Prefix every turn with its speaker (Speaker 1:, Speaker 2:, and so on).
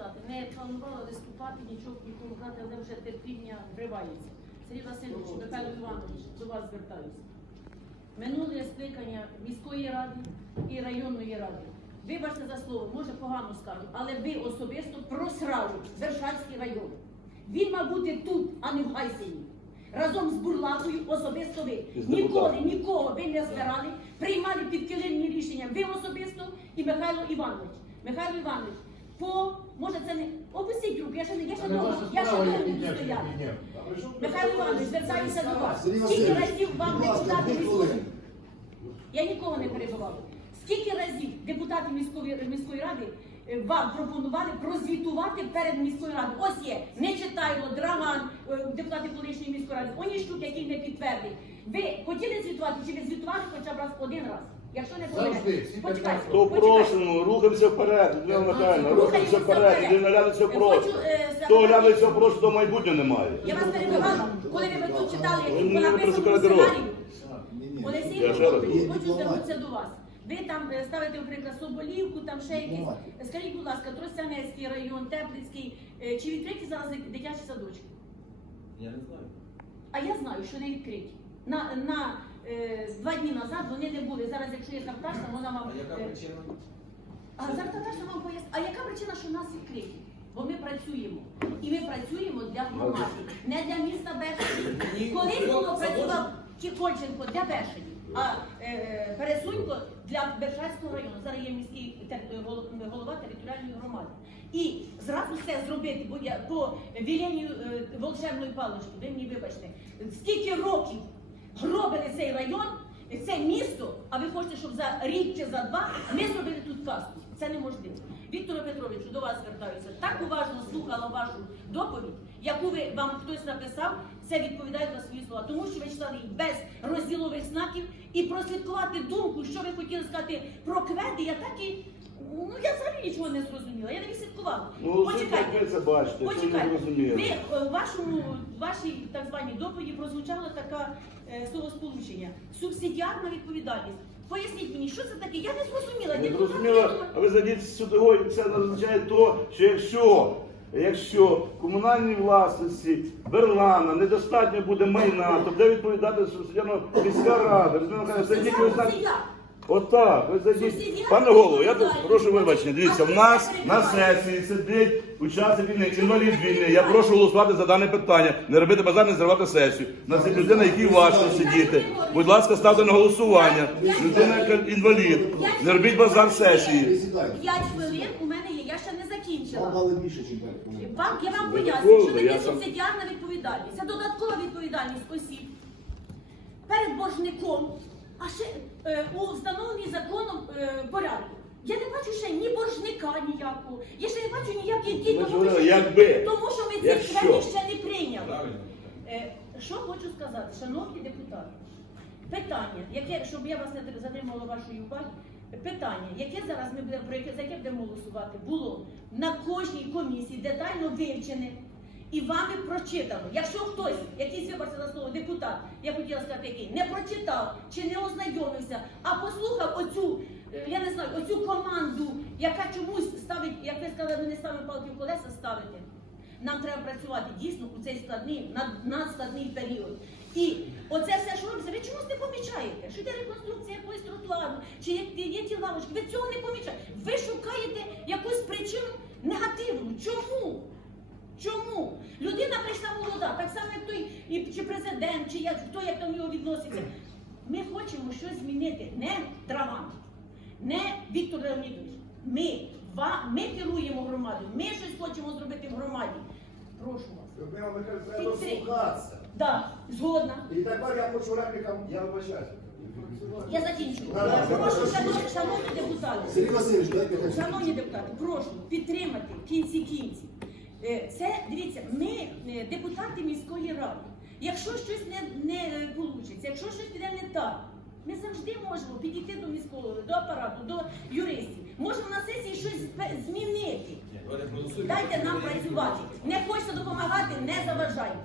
Speaker 1: депутати, не планувала виступати, нічого нікому знати, але вже терпіння вривається. Сергій Васильович, Михайло Іванович, до вас звертаюся. Минуле скликання міської ради і районної ради. Вибачте за слово, може погано скажу, але ви особисто просрали Вершальський район. Він мав бути тут, а не в Гайсині. Разом з Бурлакою особисто ви. Ніколи, нікого ви не збирали, приймали підкилимні рішення. Ви особисто і Михайло Іванович. Михайло Іванович, по може це не опустіть руку, я ще не я ще довго, я ще довго не буду стояти. Михайло Іванович, звертаюся до вас. Скільки разів вам депутати міської я нікого не перебувала. Скільки разів депутати міської міської ради е, вам пропонували прозвітувати перед міською радою? Ось є Нечитайло, Драман, е, депутати колишньої міської ради, Оніщук, який не підтвердив. Ви хотіли звітувати чи ви звітували хоча б раз один раз? Якщо не
Speaker 2: Завжди, всі
Speaker 1: почекайте.
Speaker 3: То просимо, рухаємося вперед, Людмила Михайлівна, рухаємося вперед, іди наглядатися
Speaker 1: Хочу,
Speaker 3: впрост.
Speaker 1: е,
Speaker 3: Хто глянеться впрост, то майбутнього немає.
Speaker 1: Я вас перебивала, коли ви тут читали, як
Speaker 3: мені
Speaker 1: сценарію.
Speaker 2: Ні, ні.
Speaker 1: Олексій
Speaker 3: Я ще раз
Speaker 1: Володимирович,
Speaker 2: говорю.
Speaker 1: хочу звернутися до вас. Ви там е, ставите, наприклад, Соболівку, там ще якісь. Скажіть, будь ласка, Тростянецький район, Теплицький, е, чи відкриті зараз дитячі садочки?
Speaker 4: Я не знаю.
Speaker 1: А я знаю, що не відкриті. На, на е, два дні назад вони не були. Зараз, якщо є Карташна, вона вам.
Speaker 4: А яка
Speaker 1: е,
Speaker 4: причина?
Speaker 1: а Татарська вам пояснить. А яка причина, що нас відкриті? Бо ми працюємо. І ми працюємо для громади, не для міста Бершані.
Speaker 4: Ні,
Speaker 1: Колись
Speaker 4: ну,
Speaker 1: було працював Кольченко для Бершані, а е, Пересунько для Бершацького району. Зараз є міський голова територіальної громади. І зразу все зробити, бо я по віленню е, волшебної палички, ви мені вибачте, скільки років гробили цей район, це місто, а ви хочете, щоб за рік чи за два ми зробили тут казку. Це неможливо. Вікторе Петровичу, до вас звертаюся. Так уважно слухала вашу доповідь, яку ви вам хтось написав, це відповідає за свої слова. Тому що ви читали її без розділових знаків і прослідкувати думку, що ви хотіли сказати про кведи, я так і. Ну я взагалі нічого не зрозуміла. Я не відслідкувала.
Speaker 3: Ну, ви це бачите, що не зрозуміло.
Speaker 1: Ви е, в вашому в вашій так званій доповіді прозвучало таке е, словосполучення субсидіарна відповідальність. Поясніть мені, що це таке? Я не зрозуміла.
Speaker 3: Не
Speaker 1: Депутат
Speaker 3: зрозуміло, а ви зайдіть сюди, і це означає то, що якщо, якщо комунальній власності Берлана недостатньо буде майна, то буде відповідати субсидіарно міська рада.
Speaker 1: Це як?
Speaker 3: Отак, ви зайдіть. Пане голово, я прошу вибачення. Дивіться, в нас на сесії сидить учасник війни, інвалід війни. Я прошу голосувати за дане питання. Не робити базар, не зривати сесію. У нас є людина, якій важко сидіти. Будь ласка, ставте на голосування. Людина, яка інвалід. Не робіть базар сесії.
Speaker 1: П'ять хвилин у мене є, я ще не закінчила.
Speaker 2: дали більше, ніж.
Speaker 1: Вам, я вам поясню, що таке субсидіарна відповідальність. Це додаткова відповідальність осіб перед боржником, а ще е, у встановленій законом е, порядку. Я не бачу ще ні боржника ніякого, я ще не бачу ніяких дій,
Speaker 3: Ви
Speaker 1: тому, що,
Speaker 3: якби.
Speaker 1: тому що ми
Speaker 3: Якщо.
Speaker 1: цих кредит ще не прийняли.
Speaker 4: Правильно.
Speaker 1: Е, Що хочу сказати, шановні депутати, питання, яке, щоб я вас не затримала вашої уваги, питання, яке зараз ми будемо про яке за яке будемо голосувати, було на кожній комісії детально вивчене і вами прочитано. Якщо хтось, якийсь виборця за слово депутат, я хотіла сказати, який не прочитав чи не ознайомився, а послухав оцю. е, Я не знаю, оцю команду, яка чомусь ставить, як ви сказали, ми не ставимо палки в колеса ставити. Нам треба працювати дійсно у цей складний, над- надскладний період. І оце все, що робиться, ви чомусь не помічаєте, що йде реконструкція якогось тротуару, чи є ті лавочки, ви цього не помічаєте. Ви шукаєте якусь причину негативну. Чому? Чому? Людина прийшла молода, так само, як той, і, чи президент, чи як, хто як до нього відноситься. Ми хочемо щось змінити. Не Драган, не Віктор Леонідович. Ми, ва- ми керуємо громадою, ми щось хочемо зробити в громаді. Прошу вас.
Speaker 5: Треба слухатися.
Speaker 1: Да, згодна.
Speaker 5: І тепер я хочу реплікам, я вибачаюся.
Speaker 1: Я
Speaker 5: да,
Speaker 1: Прошу, шановні, депутати.
Speaker 2: Сергій Васильович, дайте.
Speaker 1: Шановні депутати, прошу підтримати в кінці кінці. Е, Це дивіться, ми е, депутати міської ради. Якщо щось не, не вийде, якщо щось піде не так, ми завжди можемо підійти до міського до апарату, до юристів. Можемо на сесії щось змінити. Дайте нам працювати. Не хочете допомагати, не заважайте.